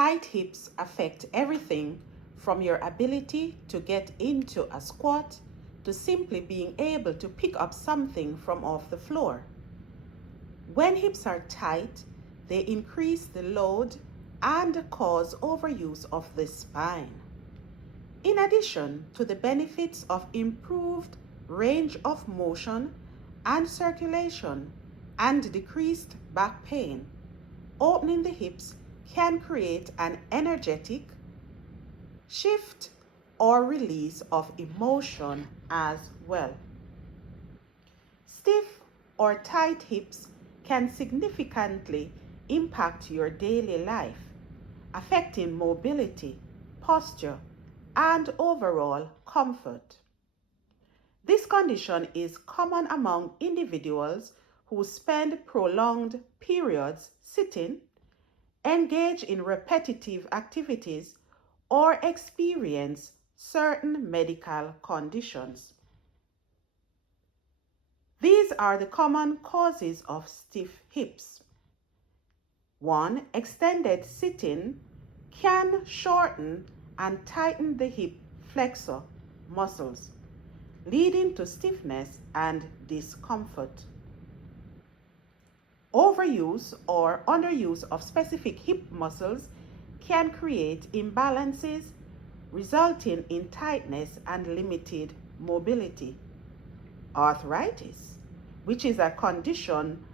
Tight hips affect everything from your ability to get into a squat to simply being able to pick up something from off the floor. When hips are tight, they increase the load and cause overuse of the spine. In addition to the benefits of improved range of motion and circulation and decreased back pain, opening the hips can create an energetic shift or release of emotion as well. Stiff or tight hips can significantly impact your daily life, affecting mobility, posture, and overall comfort. This condition is common among individuals who spend prolonged periods sitting, engage in repetitive activities, or experience certain medical conditions. These are the common causes of stiff hips. 1. Extended sitting can shorten and tighten the hip flexor muscles, leading to stiffness and discomfort. Overuse or underuse of specific hip muscles can create imbalances, resulting in tightness and limited mobility. Arthritis, which is a condition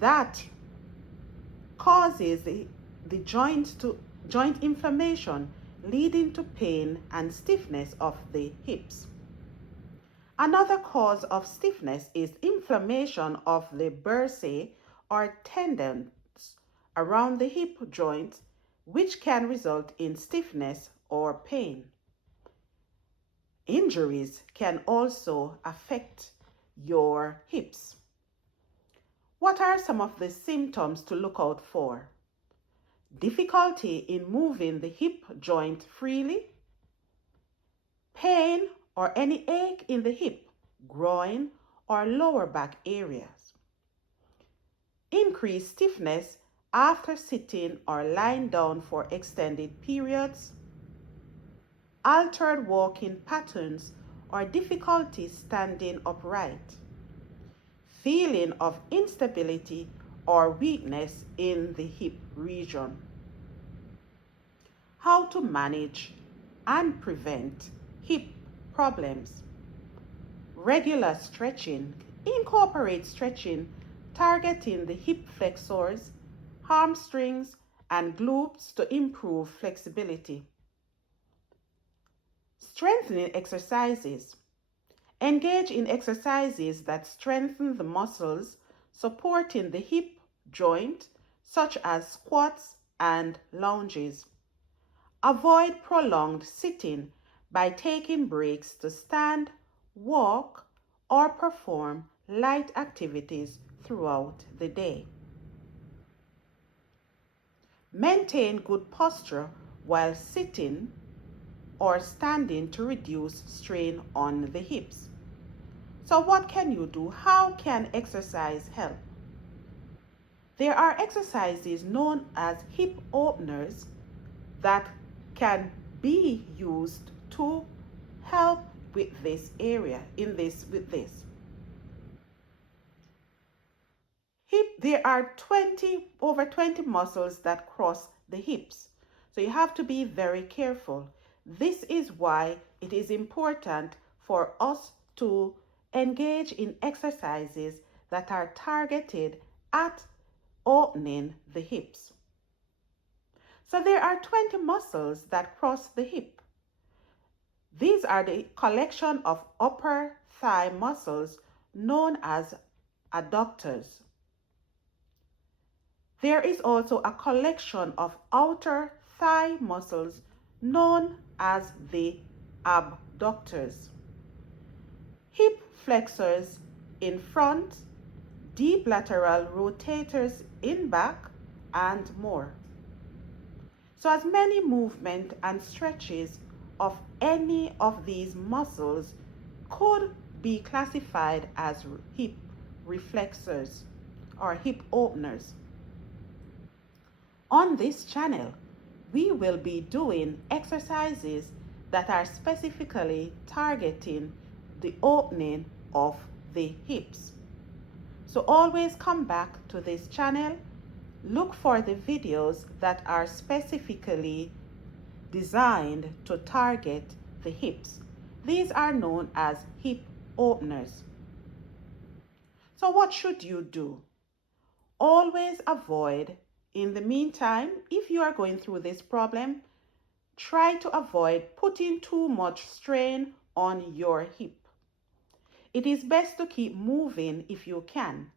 that causes the joint inflammation, leading to pain and stiffness of the hips. Another cause of stiffness is inflammation of the bursae or tendons around the hip joint, which can result in stiffness or pain. Injuries can also affect your hips. What are some of the symptoms to look out for? Difficulty in moving the hip joint freely, pain or any ache in the hip, groin, or lower back areas, increased stiffness after sitting or lying down for extended periods, altered walking patterns or difficulty standing upright, feeling of instability or weakness in the hip region. How to manage and prevent hip problems. Regular stretching. Incorporate stretching targeting the hip flexors, hamstrings, and glutes to improve flexibility. Strengthening exercises. Engage in exercises that strengthen the muscles supporting the hip joint, such as squats and lunges. Avoid prolonged sitting by taking breaks to stand, walk, or perform light activities throughout the day. Maintain good posture while sitting or standing to reduce strain on the hips. So what can you do? How can exercise help? There are exercises known as hip openers that can be used to help with this area, There are over 20 muscles that cross the hips. So you have to be very careful. This is why it is important for us to engage in exercises that are targeted at opening the hips. So there are 20 muscles that cross the hip. These are the collection of upper thigh muscles known as adductors. There is also a collection of outer thigh muscles known as the abductors. Hip flexors in front, deep lateral rotators in back, and more. So as many movement and stretches of any of these muscles could be classified as hip reflexors or hip openers. On this channel, we will be doing exercises that are specifically targeting the opening of the hips. So always come back to this channel. Look for the videos that are specifically designed to target the hips. These are known as hip openers. So what should you do? Always avoid, in the meantime, if you are going through this problem, try to avoid putting too much strain on your hip. It is best to keep moving if you can,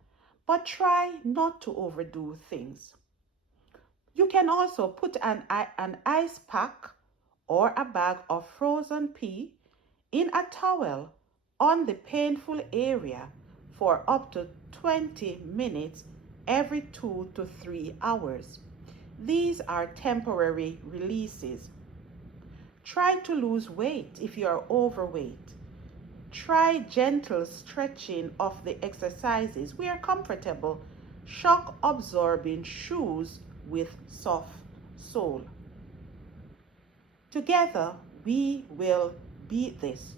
but try not to overdo things. You can also put an ice pack or a bag of frozen pea in a towel on the painful area for up to 20 minutes every 2 to 3 hours. These are temporary releases. Try to lose weight if you are overweight. Try gentle stretching of the exercises. Wear comfortable, shock-absorbing shoes with soft sole. Together, we will beat this.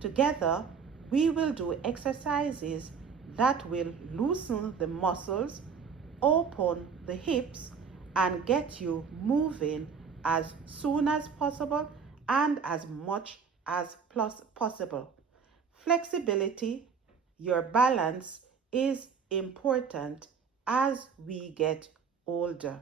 Together, we will do exercises that will loosen the muscles, open the hips, and get you moving as soon as possible and as much as possible. Flexibility, your balance is important as we get older.